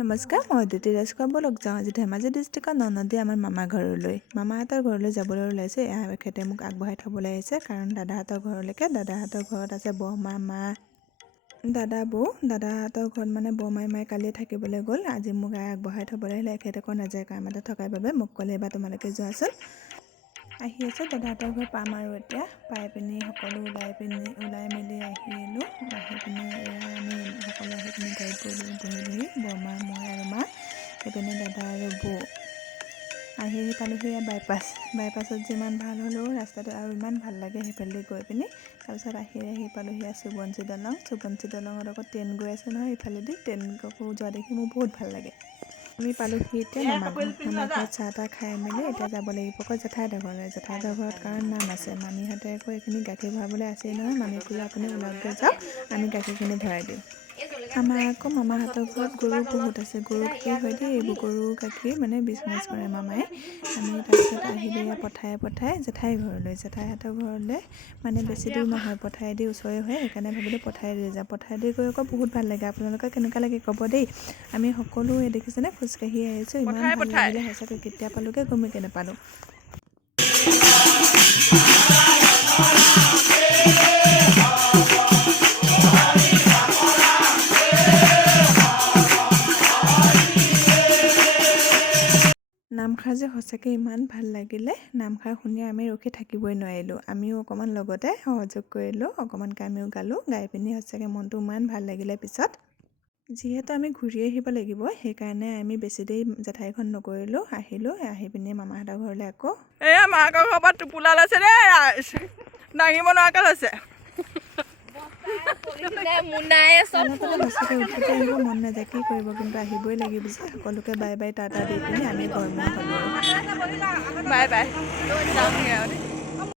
নমস্কাৰ, মই অদিতি ৰাজখোৱা বলক যাওঁ আজি ধেমাজি ডিষ্ট্ৰিক্টৰ ননদী আমাৰ মামা ঘৰলৈ। মামাহঁতৰ ঘৰলৈ যাবলৈ ওলাইছে। এখেতে মোক আগবঢ়াই থ'বলৈ আহিছে, কাৰণ দাদাহঁতৰ ঘৰলৈকে। দাদাহঁতৰ ঘৰত আছে বৰমা, মা, দাদা, বৌ। দাদাহঁতৰ ঘৰত মানে বৰমাই মায়ে কালি থাকিবলৈ গ'ল। আজি মোক আগবঢ়াই থ'বলৈ আহিলে। এখেতে আকৌ নাযায়, কাম এটা থকাৰ বাবে মোক ক'লে এবাৰ তোমালোকে যোৱাচোন। আহি আছে দাদাহঁতৰ ঘৰ পাম আৰু এতিয়া পাই পিনি সকলো ওলাই মেলি আহিলোঁ। আহি পিনি আমি সকলো আহি পিনি গাড়ীত বহিলোহি, বৰমা, মই আৰু মা। সেইপিনে দাদা আৰু বৌ আহি পালোহি বাইপাছত যিমান ভাল হ'লেও ৰাস্তাটো আৰু ইমান ভাল লাগে সেইফালেদি গৈ পিনি। তাৰপিছত আহি পালোহি সোৱণশিৰি দলং। সোৱণশিৰি দলঙত আকৌ ট্ৰেইন গৈ আছে নহয় ইফালেদি। ট্ৰেইন যোৱা দেখি মোৰ বহুত ভাল লাগে। আমি পালোহি এতিয়া মামা ঘৰত চাহ তাহ খাই মেলি এতিয়া যাব লাগিব আকৌ জেঠাইহঁতৰ ঘৰলৈ। জেঠাইহঁতৰ ঘৰত কাৰণ নাম আছে। মামীহঁতে আকৌ এইখিনি গাখীৰ ভৰাবলৈ আছেই নহয়। মামী ক'লে আপুনি ওলাওকগৈ যাওক, আমি গাখীৰখিনি ভৰাই দিম। আমাৰ আকৌ মামাহঁতৰ ঘৰত গৰু বহুত আছে। গৰু গাখীৰ হয় দেই, এইবোৰ গৰু গাখীৰ মানে বিজনেছ কৰে মামাই। আমি তাৰপিছত আহিলোঁ ইয়াত পঠাই জেঠাই ঘৰলৈ। জেঠাইহঁতৰ ঘৰলৈ মানে বেছি দূৰ নহয়, পঠাৰেদি ওচৰে হয়। সেইকাৰণে ভাবিলোঁ পঠাৰেদি যাওঁ। পঠাৰেদি গৈ আকৌ বহুত ভাল লাগে। আপোনালোকৰ কেনেকুৱা লাগে ক'ব দেই। আমি সকলোৱে দেখিছেনে খোজকাঢ়ি আহিছোঁ, ইমান ভাল লাগিলে সঁচাকৈ। কেতিয়া পালোঁগৈ গমকে নাপালোঁ। নামষাৰ যে সঁচাকৈ ইমান ভাল লাগিলে। নামষাৰ শুনি আমি ৰখি থাকিবই নোৱাৰিলোঁ। আমিও অকণমান লগতে সহযোগ কৰিলোঁ, অকণমানকৈ আমিও গালোঁ। গাই পিনি সঁচাকৈ মনটো ইমান ভাল লাগিলে। পিছত যিহেতু আমি ঘূৰি আহিব লাগিব, সেইকাৰণে আমি বেছি দেৰি জেঠাইখন নকৰিলোঁ, আহিলোঁ। আহি পিনি মামাহঁতৰ ঘৰলৈ আকৌ এয়া মাকৰ ঘৰৰ পৰা টোপোলা লৈছে দেই, দাঙিব নোৱাৰাকৈ লৈছে। সঁচাকৈ উভতি আহিব মন নাযায়, কি কৰিব, কিন্তু আহিবই লাগিব যে। সকলোকে বাই বাই টাটা দি পিনি আমি গৰমুৱা হ'লোঁ আৰু। Bye bye.